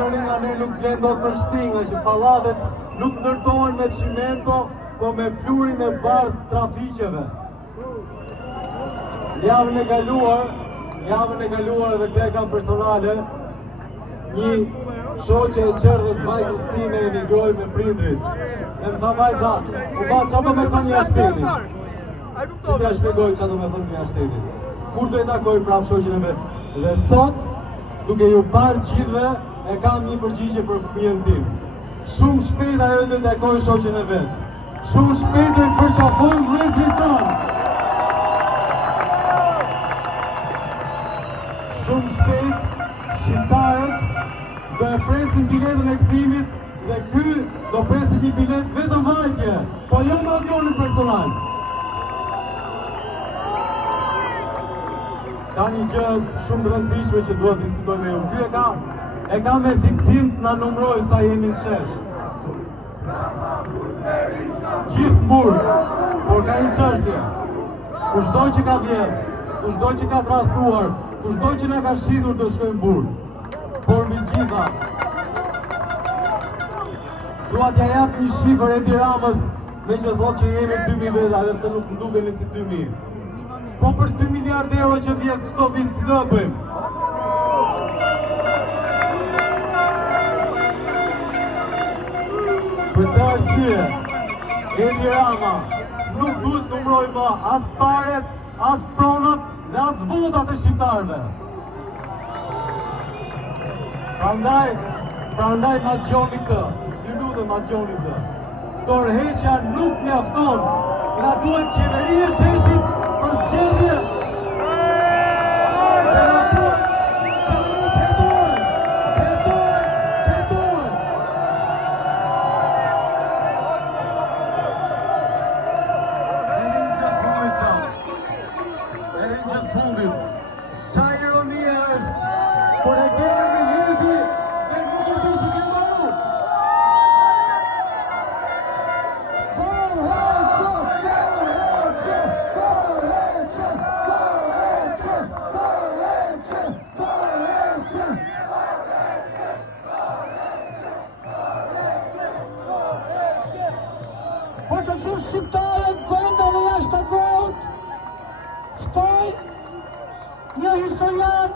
zërin nga ne nuk vlen dot për shpinga, që pallatet nuk ndërtohen me çimento, po me plurin e bardh trafiqeve. Javën e kaluar dhe këtë e kam personale, një shoqe e qerdhës vajzës time emigroi me prindrit. E më tha vajza, qa do me thënë një shtetit? Si t'ja shpjegoj qa do me thënë një shtetit? Kur do e takoj prap shoqen e vet? Dhe sot, duke ju parë gjithve, e kam një përgjigje për fëmijën tim. Shumë shpejt ajo do të takoj shoqen e vet. Shumë shpejt do i përqafoj vëllezërit tanë. Shumë shpejt, shqiptarët do e presin biletën e kthimit dhe ky do presin një bilet vetëm vajtje, po jo në avionin personal. Ka një gjë shumë të rëndësishme që duhet të diskutoj me ju. Ky e ka me fiksim të na numroj sa jemi në shesh. Gjithë mburë, por ka një çështje. Kushdo që ka vjedhur, kushdo që ka tradhtuar, kushdo që na ka shitur do shkojmë burë. Por mbi gjitha, dua t'ja jap një shifër Edi Ramës, me që thotë që jemi 2000 veta, edhe pse nuk ndukeni si 2000. Po për 2 miliard euro që vjet çdo vit si do e bëjmë? Për të arsye, Edi Rama nuk duhet numroj më as paret, as pronat dhe as votat e shqiptarëve. Prandaj ma gjoni këtë, ju lutem ma gjoni këtë. Tërheqja nuk mjafton, na duhet qeveri e sheshit për zgjedhje. Dhe na duhet që ju përdoren. Edhe në gjithë fundit, qa ironia është, por e kërë në njëti dhe nuk e di që ke maru. Po të shumë shqiptarët bënda dhe jashtë të vot, ftoj një historian